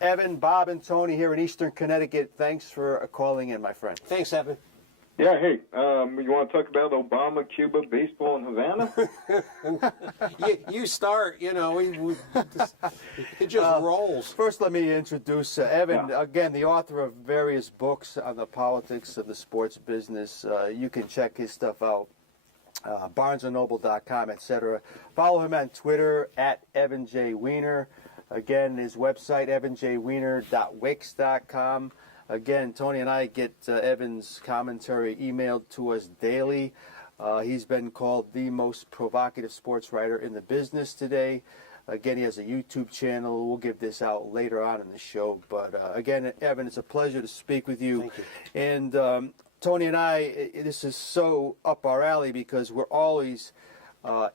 Evan, Bob, and Tony here in Eastern Connecticut. Thanks for calling in, my friend. Thanks, Evan. Yeah, hey, you want to talk about Obama, Cuba, baseball in Havana? you start, it just rolls. First, let me introduce Evan, again, the author of various books on the politics of the sports business. You can check his stuff out, barnesandnoble.com, etc. Follow him on Twitter, at Evan J. Weiner. Again, his website, evanjweiner.wix.com. Again, Tony and I get Evan's commentary emailed to us daily. He's been called the most provocative sports writer in the business today. Again, he has a YouTube channel. We'll give this out later on in the show. But again, Evan, it's a pleasure to speak with you. Thank you. And Tony and I, this is so up our alley because we're always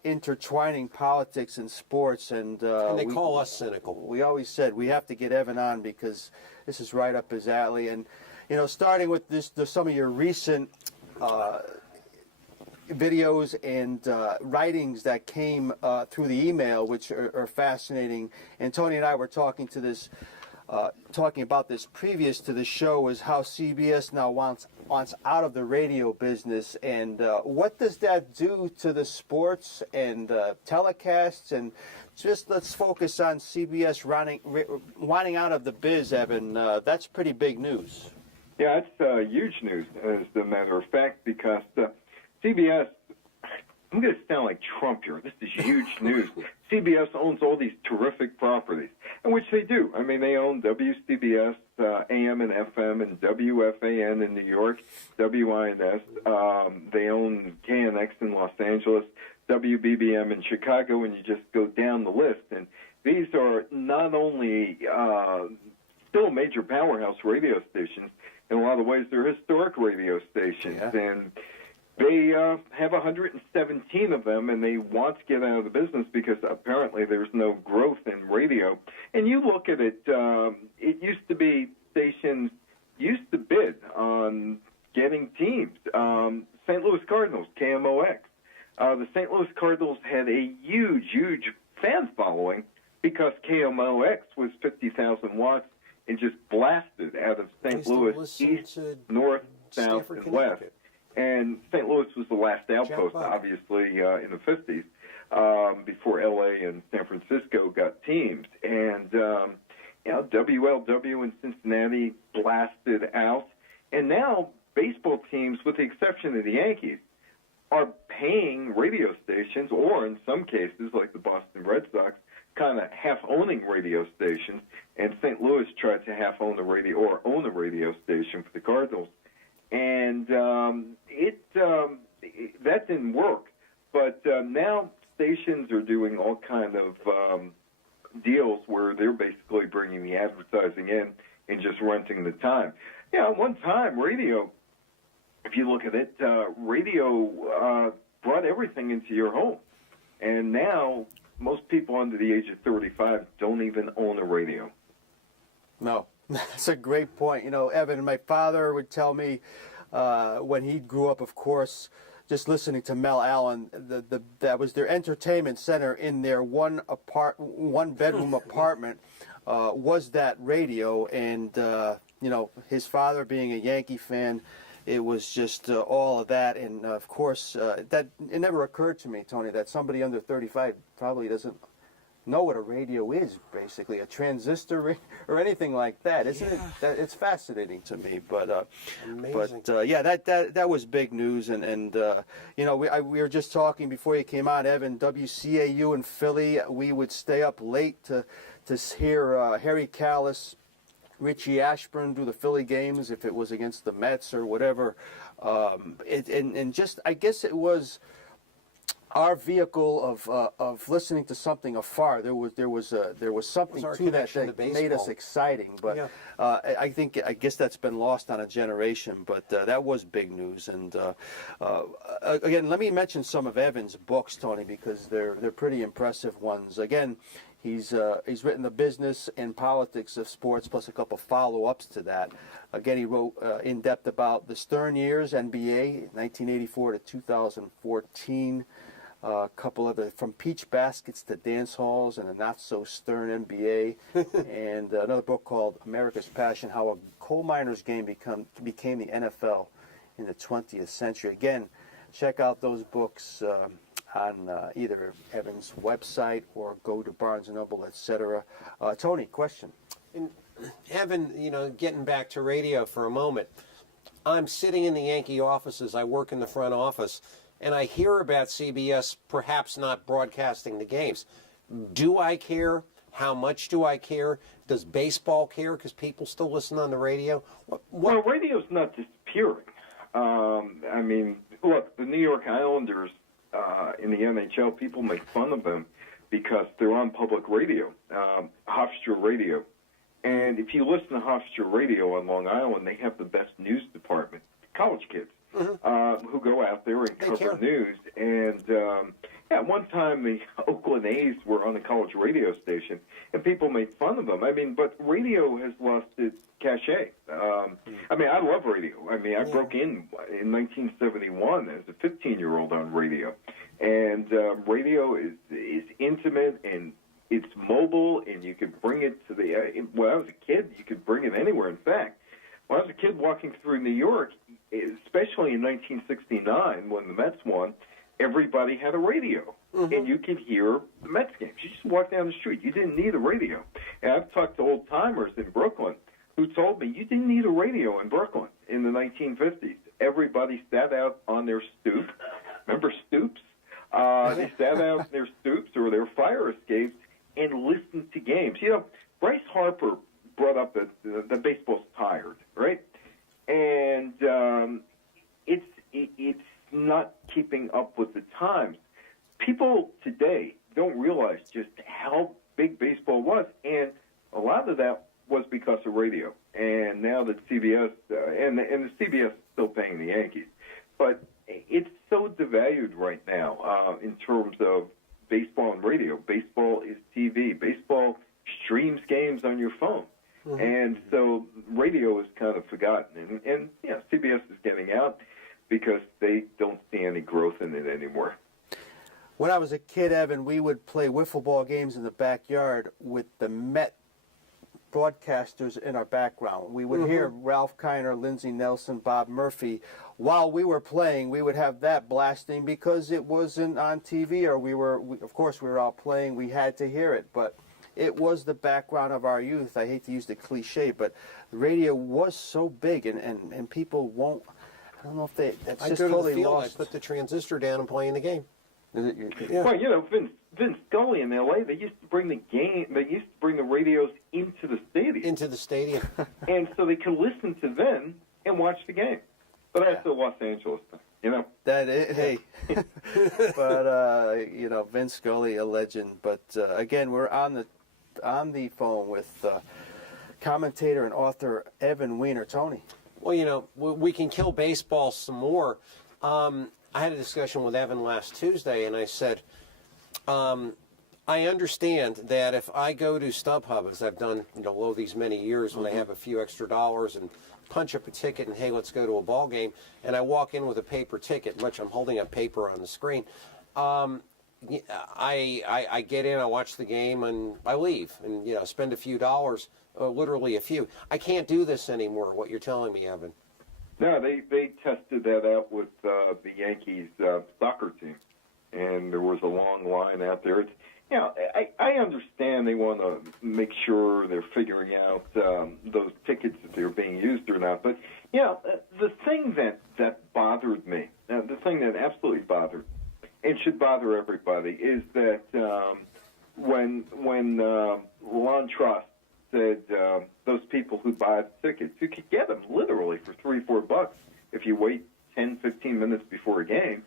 intertwining politics and sports, and they call us cynical. We always said we have to get Evan on because this is right up his alley. And starting with some of your recent videos and writings that came through the email, which are fascinating. And Tony and I were talking about this previous to the show, is how CBS now wants out of the radio business, and what does that do to the sports and telecasts? And just let's focus on CBS wanting out of the biz, Evan. That's pretty big news. Yeah, it's huge news, as a matter of fact, because CBS, I'm going to sound like Trump here. This is huge news. CBS owns all these terrific properties, and which they do. I mean, they own WCBS, AM and FM, and WFAN in New York, WINS. They own KNX in Los Angeles, WBBM in Chicago, and you just go down the list. And these are not only still major powerhouse radio stations, in a lot of ways they're historic radio stations. Yeah. And they have 117 of them, and they want to get out of the business because apparently there's no growth in radio. And you look at it, it used to be stations used to bid on getting teams. St. Louis Cardinals, KMOX. The St. Louis Cardinals had a huge, huge fan following because KMOX was 50,000 watts and just blasted out of St. Louis east, north, south, and west. And St. Louis was the last outpost, obviously, in the 50s, before L.A. and San Francisco got teams. And, WLW in Cincinnati blasted out. And now baseball teams, with the exception of the Yankees, are paying radio stations, or in some cases, like the Boston Red Sox, kind of half-owning radio stations. And St. Louis tried to half-own a radio, or own a radio station for the Cardinals. And that didn't work. But now stations are doing all kind of deals where they're basically bringing the advertising in and just renting the time. Yeah, at one time, radio, if you look at it, radio brought everything into your home. And now most people under the age of 35 don't even own a radio. No. That's a great point. Evan, my father would tell me when he grew up, of course, just listening to Mel Allen, that was their entertainment center in their one-bedroom apartment was that radio. And, his father being a Yankee fan, it was just all of that. And, of course, that it never occurred to me, Tony, that somebody under 35 probably doesn't know what a radio is, basically a transistor or anything like that, isn't it? It's fascinating to me, but that was big news, and we were just talking before you came on, Evan. WCAU in Philly, we would stay up late to hear Harry Callis, Richie Ashburn do the Philly games if it was against the Mets or whatever, and just I guess it was our vehicle of listening to something afar. There was something to that made us exciting. But I guess that's been lost on a generation. But that was big news. And again, let me mention some of Evan's books, Tony, because they're pretty impressive ones. Again, he's written The Business and Politics of Sports, plus a couple follow-ups to that. Again, he wrote in depth about the Stern years, NBA, 1984 to 2014. A couple other, from peach baskets to dance halls and a not so stern NBA, and another book called America's Passion: How a Coal Miner's Game became the NFL in the 20th century. Again, check out those books on either Evan's website or go to Barnes & Noble, etc. Tony, question. And Evan, getting back to radio for a moment, I'm sitting in the Yankee offices. I work in the front office, and I hear about CBS perhaps not broadcasting the games. Do I care? How much do I care? Does baseball care? Because people still listen on the radio. Well, radio's not disappearing. I mean, look, the New York Islanders in the NHL, people make fun of them because they're on public radio, Hofstra Radio. And if you listen to Hofstra Radio on Long Island, they have the best news department, college kids. Who go out there and cover news. And at one time, the Oakland A's were on a college radio station, and people made fun of them. I mean, but radio has lost its cachet. I mean, I love radio. I mean, I broke in 1971 as a 15-year-old on radio. And radio is intimate, and it's mobile, and you can bring it to the when I was a kid, you could bring it anywhere. In fact, when I was a kid walking through New York, especially in 1969 when the Mets won, everybody had a radio, and you could hear the Mets games. You just walked down the street. You didn't need a radio. And I've talked to old-timers in Brooklyn who told me you didn't need a radio in Brooklyn in the 1950s. Everybody sat out on their stoop. Remember stoops? They sat out on their stoops or their fire escapes and listened to games. Bryce Harper brought up that baseball's tired, right? And it's not keeping up with the times. People today don't realize just how big baseball was, and a lot of that was because of radio. And now that CBS and the CBS is still paying the Yankees, but it's so devalued right now in terms of baseball and radio. Baseball is TV. Baseball streams games on your phone. And so radio is kind of forgotten. And CBS is getting out because they don't see any growth in it anymore. When I was a kid, Evan, we would play wiffle ball games in the backyard with the Met broadcasters in our background. We would hear Ralph Kiner, Lindsey Nelson, Bob Murphy. While we were playing, we would have that blasting because it wasn't on TV, or of course we were out playing. We had to hear it, but it was the background of our youth. I hate to use the cliche, but the radio was so big, and people won't. I don't know if that's just totally lost. I put the transistor down and playing the game. Well, Vince Scully in L.A. They used to bring the radios into the stadium. And so they could listen to them and watch the game. But that's the Los Angeles thing, That is, hey. But Vince Scully, a legend. But again, we're on the phone with commentator and author Evan Weiner. Tony. Well, we can kill baseball some more. I had a discussion with Evan last Tuesday, and I said, I understand that if I go to StubHub, as I've done, all these many years, when I have a few extra dollars and punch up a ticket and, hey, let's go to a ball game, and I walk in with a paper ticket, which I'm holding up paper on the screen, I get in, I watch the game, and I leave and, spend a few dollars, literally a few. I can't do this anymore, what you're telling me, Evan. No, they tested that out with the Yankees soccer team, and there was a long line out there. I understand they want to make sure they're figuring out those tickets, if they're being used or not. But, the thing that bothered me, the thing that absolutely bothered, and should bother everybody, is that when Lon Trust said those people who buy the tickets, you could get them literally for $3-4 if you wait 10, 15 minutes before a game.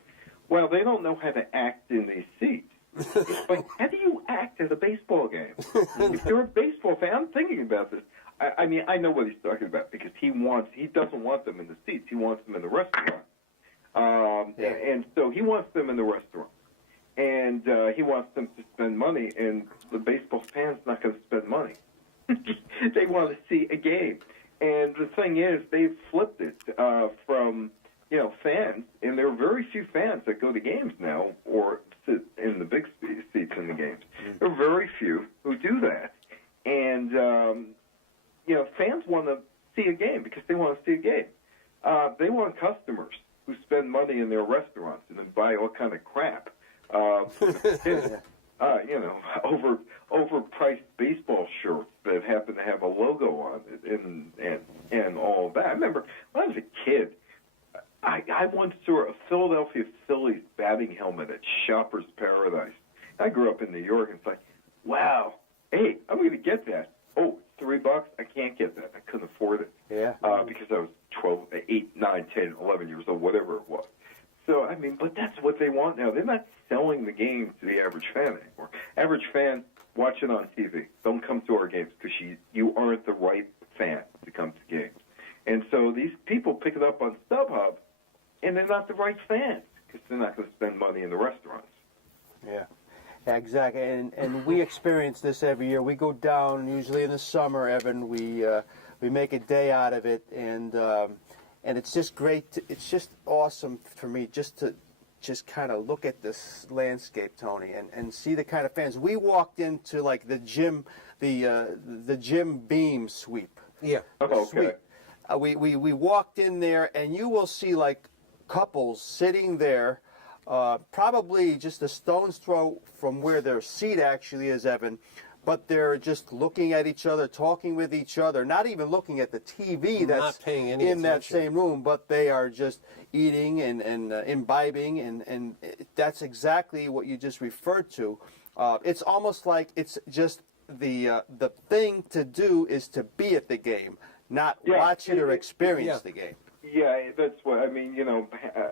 Well, they don't know how to act in these seats. It's like, how do you act at a baseball game? If you're a baseball fan, I'm thinking about this. I mean, I know what he's talking about because he doesn't want them in the seats. He wants them in the restaurant. And so he wants them in the restaurant. And he wants them to spend money, and the baseball fan's not going to spend money. They want to see a game. And the thing is, they've flipped it from, fans, and there are very few fans that go to games now, or sit in the big seats in the games. There are very few who do that. And, fans want to see a game because they want to see a game. They want customers who spend money in their restaurants and then buy all kind of crap. Overpriced baseball shirts that happen to have a logo on it and all of that. I remember when I was a kid, I once saw a Philadelphia Phillies batting helmet at Shoppers Paradise. I grew up in New York, and it's like, wow, hey, I'm going to get that. Oh, $3? I can't get that. I couldn't afford it. Yeah. Because I was 12, 8, 9, 10, 11 years old, whatever it was. So, but that's what they want now. They're not selling the game to the average fan anymore. Average fan, watch it on TV. Don't come to our games because you aren't the right fan to come to games. And so these people pick it up on StubHub, and they're not the right fans because they're not going to spend money in the restaurants. Yeah. Exactly, and we experience this every year. We go down usually in the summer, Evan. We make a day out of it, and it's just great. It's just awesome for me just to kind of look at this landscape, Tony, and see the kind of fans. We walked into like the gym beam sweep. Yeah. Okay. We walked in there, and you will see like couples sitting there. Probably just a stone's throw from where their seat actually is, Evan, but they're just looking at each other, talking with each other, not even looking at the TV that's in that same room, but they are just eating and imbibing, and that's exactly what you just referred to. It's almost like it's just the thing to do is to be at the game, not watch it or experience the game. Yeah, that's what I mean.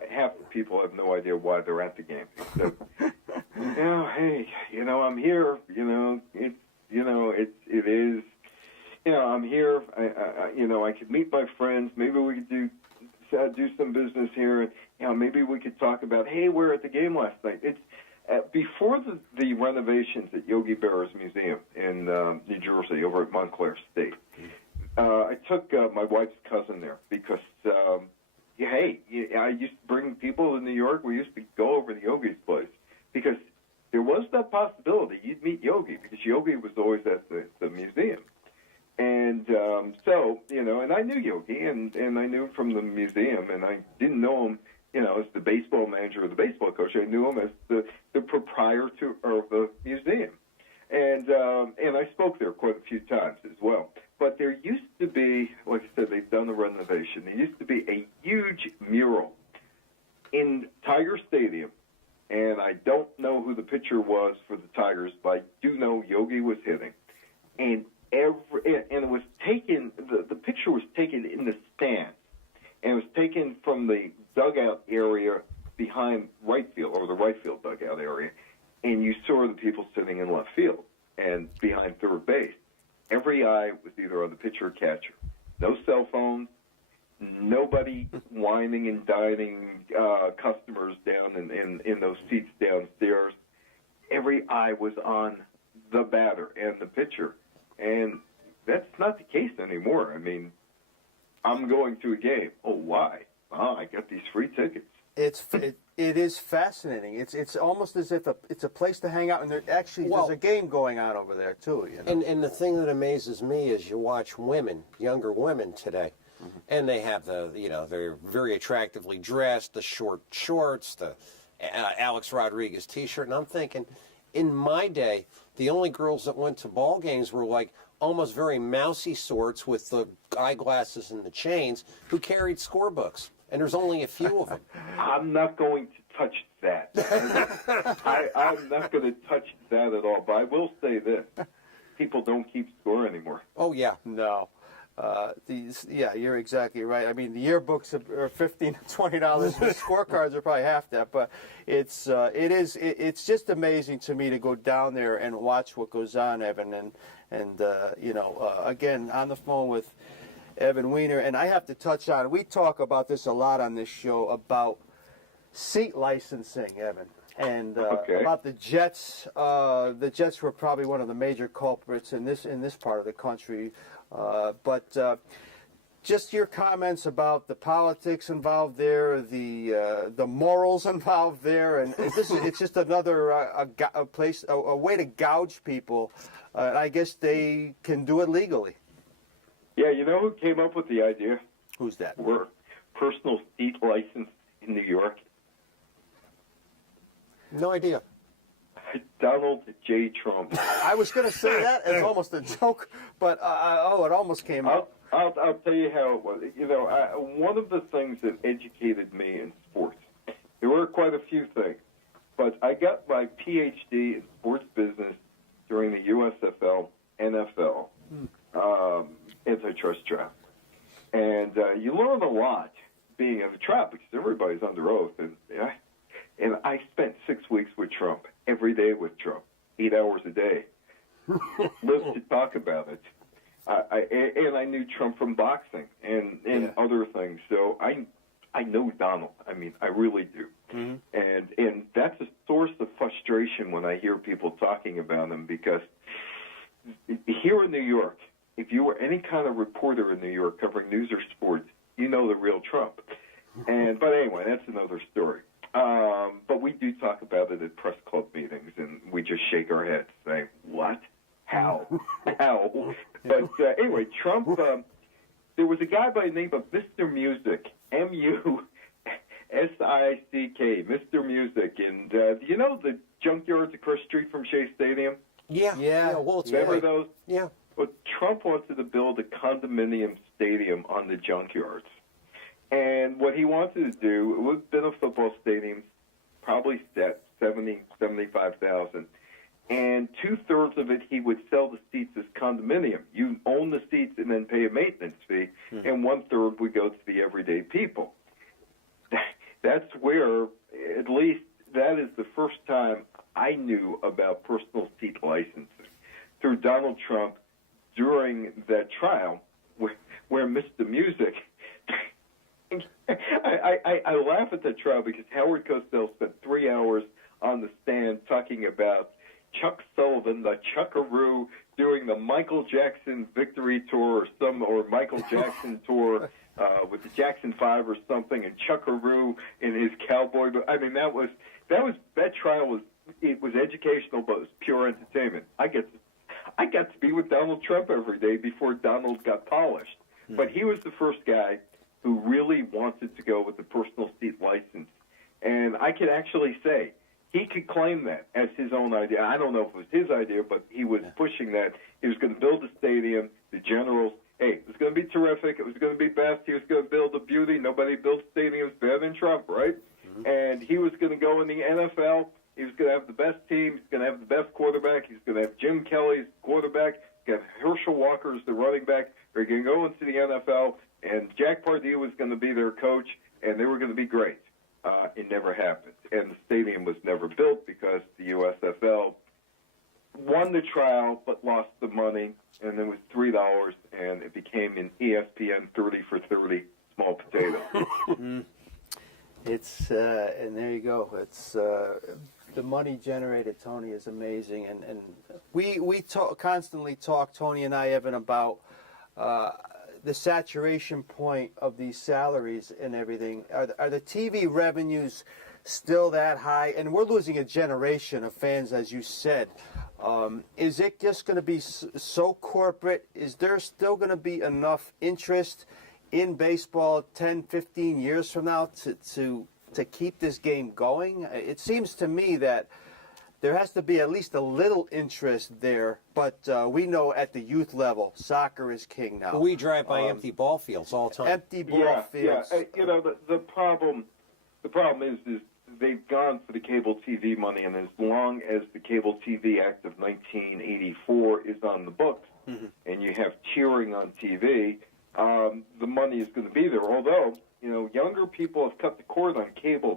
Half the people have no idea why they're at the game. Except, hey, I'm here. It is. I'm here. I could meet my friends. Maybe we could do some business here, and maybe we could talk about. Hey, we're at the game last night. It's before the renovations at Yogi Berra's museum in New Jersey, over at Montclair State. I took my wife's cousin there because, I used to bring people to New York. We used to go over to Yogi's place because there was that possibility you'd meet Yogi because Yogi was always at the museum. And and I knew Yogi, and I knew him from the museum, and I didn't know him, as the baseball manager or the baseball coach. I knew him as the proprietor of the museum. And I spoke there quite a few times as well. But there used to be, like I said, they've done the renovation. There used to be a huge mural in Tiger Stadium, and I don't know who the pitcher was for the Tigers, but I do know Yogi was hitting. And it was taken. The picture was taken in the stands, and it was taken from the dugout area behind right field, or the right field dugout area, and you saw the people sitting in left field and behind third base. Every eye was either on the pitcher or catcher. No cell phones, nobody whining and dining customers down in those seats downstairs. Every eye was on the batter and the pitcher. And that's not the case anymore. I mean, I'm going to a game. Oh, why? I got these free tickets. It is fascinating. It's almost as if it's a place to hang out, and there's a game going on over there too. And the thing that amazes me is you watch younger women today, and they have they're very attractively dressed, the short shorts, the Alex Rodriguez T-shirt, and I'm thinking, in my day, the only girls that went to ball games were like almost very mousy sorts with the eyeglasses and the chains who carried scorebooks. And there's only a few of them. I'm not going to touch that. I'm not going to touch that at all. But I will say this. People don't keep score anymore. Oh, yeah. No. You're exactly right. I mean, the yearbooks are $15 to $20. The scorecards are probably half that. But it's just amazing to me to go down there and watch what goes on, Evan. And again, on the phone with Evan Weiner, and I have to touch on, we talk about this a lot on this show, about seat licensing, Evan, and about the Jets. The Jets were probably one of the major culprits in this part of the country. But just your comments about the politics involved there, the morals involved there, and it's just another a way to gouge people. I guess they can do it legally. Yeah, you know who came up with the idea? Who's that? We're personal seat license in New York. No idea. Donald J. Trump. I was going to say that as almost a joke, but it almost came out. I'll tell you how it was. You know, one of the things that educated me in sports, there were quite a few things, but I got my PhD in sports business during the USFL, NFL, antitrust trial. And you learn a lot being in the trial because everybody's under oath. And I spent 6 weeks with Trump, every day with Trump, 8 hours a day. Lived to talk about it. And I knew Trump from boxing and other things. So I know Donald. I mean, I really do. Mm-hmm. And that's a source of frustration when I hear people talking about him, because here in New York, if you were any kind of reporter in New York covering news or sports, you know the real Trump. But anyway, that's another story. But we do talk about it at press club meetings, and we just shake our heads, saying, "What? How? How?" But anyway, Trump. There was a guy by the name of Mr. Music, M-U-S-I-C-K, Mr. Music, and do you know the junkyards across the street from Shea Stadium? Yeah. Well, it's remember those? Yeah. Well, Trump wanted to build a condominium stadium on the junkyards. And what he wanted to do, it would have been a football stadium, probably 75,000. And 2/3 of it, he would sell the seats as condominium. You own the seats and then pay a maintenance fee, and 1/3 would go to the everyday people. That's where, at least, that is the first time I knew about personal seat licensing, through Donald Trump during that trial where Mr. Music... I laugh at that trial because Howard Cosell spent 3 hours on the stand talking about Chuck Sullivan, the Chuckaroo, doing the Michael Jackson victory tour or Michael Jackson tour with the Jackson 5 or something, and Chuckaroo in his cowboy. I mean, that trial was educational, but it was pure entertainment. I got to be with Donald Trump every day before Donald got polished, but he was the first guy who really wanted to go with the personal seat license. And I could actually say he could claim that as his own idea. I don't know if it was his idea, but he was pushing that. He was going to build a stadium. The Generals, hey, it was going to be terrific. It was going to be best. He was going to build a beauty. Nobody builds stadiums better than Trump, right? Mm-hmm. And he was going to go in the NFL. He was going to have the best team. He's going to have the best quarterback. He's going to have Jim Kelly's quarterback. He's going to have Herschel Walker as the running back. They're going to go into the NFL. And Jack Pardee was going to be their coach, and they were going to be great. It never happened. And the stadium was never built because the USFL won the trial but lost the money, and it was $3, and it became an ESPN 30 for 30 small potato. It's and there you go. It's the money generated, Tony, is amazing, and we constantly talk, Tony and I, Evan, about the saturation point of these salaries and everything. Are the TV revenues still that high? And we're losing a generation of fans, as you said. Is it just going to be so corporate? Is there still going to be enough interest in baseball 10, 15 years from now to keep this game going? It seems to me that there has to be at least a little interest there, but we know at the youth level, soccer is king now. We drive by empty ball fields all the time. Empty ball fields. Yeah. You know, the problem is they've gone for the cable TV money, and as long as the Cable TV Act of 1984 is on the books, and you have cheering on TV, the money is going to be there. Although, you know, younger people have cut the cord on cable.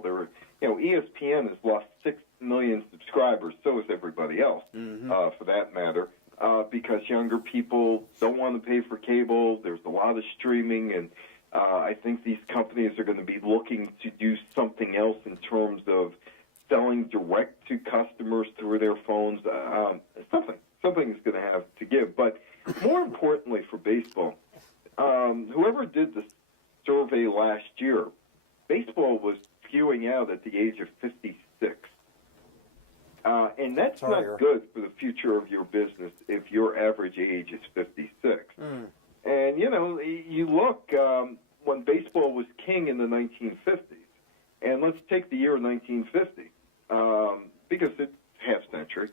ESPN has lost 6 million subscribers. So has everybody else, for that matter, because younger people don't want to pay for cable. There's a lot of streaming, and I think these companies are going to be looking to do something else in terms of selling direct to customers through their phones. Something's going to have to give. But more importantly for baseball, whoever did the survey last year, baseball was skewing out at the age of 56. And that's Sorry, not good for the future of your business if your average age is 56. And, you look, when baseball was king in the 1950s, and let's take the year 1950, because it's half century,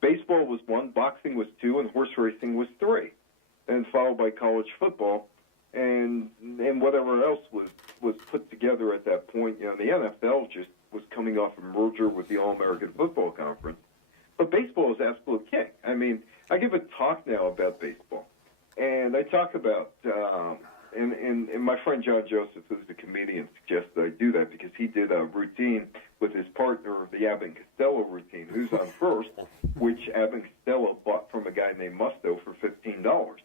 baseball was 1, boxing was 2, and horse racing was 3, and followed by college football, and whatever else was put together at that point. The NFL just was coming off a merger with the All-American Football Conference. But baseball is absolute king. I mean, I give a talk now about baseball, and I talk about, and my friend John Joseph, who's a comedian, suggests that I do that because he did a routine with his partner of the Abbott and Costello routine, Who's on First, which Abbott and Costello bought from a guy named Musto for $15.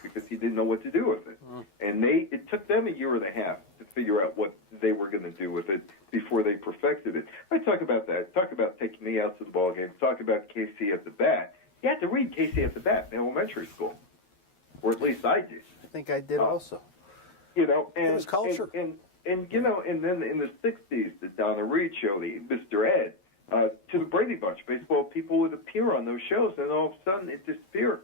Because he didn't know what to do with it. And it took them a year and a half to figure out what they were going to do with it before they perfected it. I talk about that. Talk about taking me out to the ball game. Talk about Casey at the bat. You had to read Casey at the bat in elementary school, or at least I did. I think I did also. And it was culture. And then in the 60s, the Donna Reed show, the Mr. Ed, to the Brady Bunch, baseball people would appear on those shows, and all of a sudden it disappeared.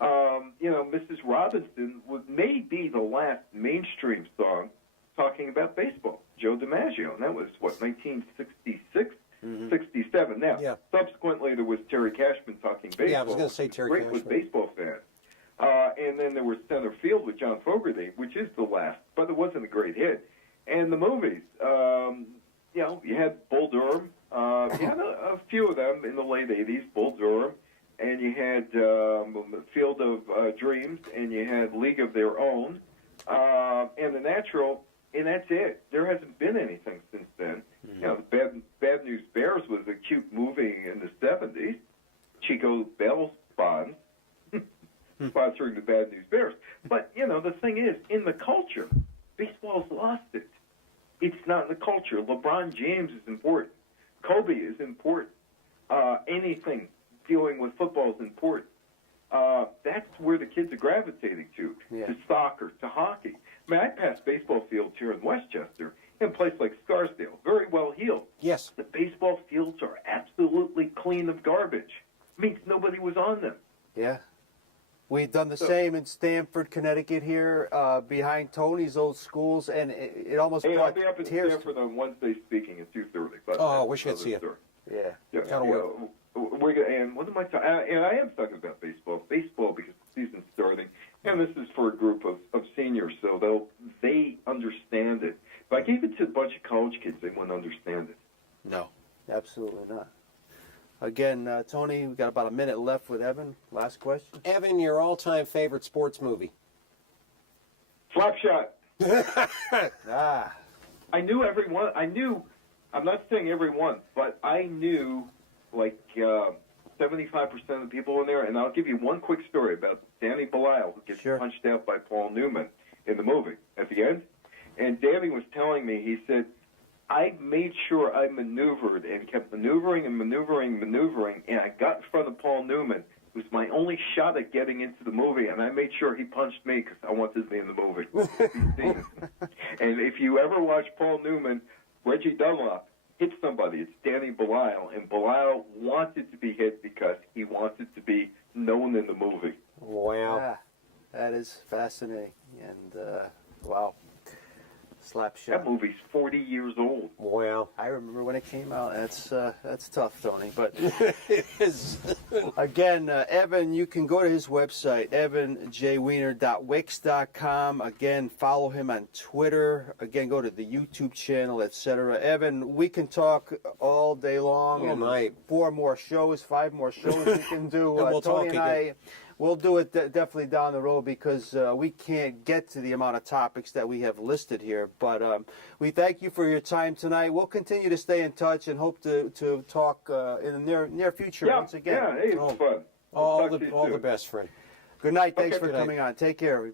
Mrs. Robinson may be the last mainstream song talking about baseball. Joe DiMaggio, and that was, 1966? 67. Now, subsequently there was Terry Cashman talking baseball. Yeah, I was going to say Terry great Cashman. with baseball fans. And then there was Center Field with John Fogerty, which is the last, but it wasn't a great hit. And the movies, you had Bull Durham. You had a few of them in the late 80s, Bull Durham. And you had Field of Dreams, and you had League of Their Own, and The Natural, and that's it. There hasn't been anything since then. The Bad News Bears was a cute movie in the 70s. Chico Bell's Bonds, sponsoring the Bad News Bears. But, the thing is, in the culture, baseball's lost it. It's not in the culture. LeBron James is important. Kobe is important. Anything dealing with football is important. That's where the kids are gravitating to soccer, to hockey. I mean, I pass baseball fields here in Westchester, in a place like Scarsdale, very well heeled. Yes. The baseball fields are absolutely clean of garbage. Means nobody was on them. Yeah. We've done the same in Stamford, Connecticut here, behind Tony's old schools, and it almost I'll brought be up in tears. Stanford on Wednesday speaking at 2:30. Oh, wish I'd see you. Yeah. And what am I talking? And I am talking about baseball because the season's starting, and this is for a group of seniors, so they understand it. If I gave it to a bunch of college kids, they wouldn't understand it. No, absolutely not. Again, Tony, we've got about a minute left with Evan. Last question. Evan, your all-time favorite sports movie? Slapshot. Ah. I knew every one. I'm not saying every one, but I knew like 75% of the people in there. And I'll give you one quick story about Danny Belial, who gets punched out by Paul Newman in the movie at the end. And Danny was telling me, he said, I made sure I maneuvered and kept maneuvering, and I got in front of Paul Newman. It was my only shot at getting into the movie, and I made sure he punched me because I wanted to be in the movie. And if you ever watch Paul Newman, Reggie Dunlop hit somebody. It's Danny Belial, and Belial wanted to be hit because he wanted to be known in the movie. Wow. Ah, that is fascinating. And, wow. Slapshot. That movie's 40 years old. Wow. I remember when it came out. That's tough, Tony. But It is. again, Evan, you can go to his website, evanjweiner.wix.com. Again, follow him on Twitter. Again, go to the YouTube channel, etc. Evan, we can talk all day long. All night. 4 more shows, 5 more shows we can do. And we'll Tony talk and again. we'll do it definitely down the road because we can't get to the amount of topics that we have listed here. But we thank you for your time tonight. We'll continue to stay in touch and hope to talk in the near future once again. Yeah, hey, it's fun. All the best, friend. Good night. Thanks Okay, for good night. coming on. Take care.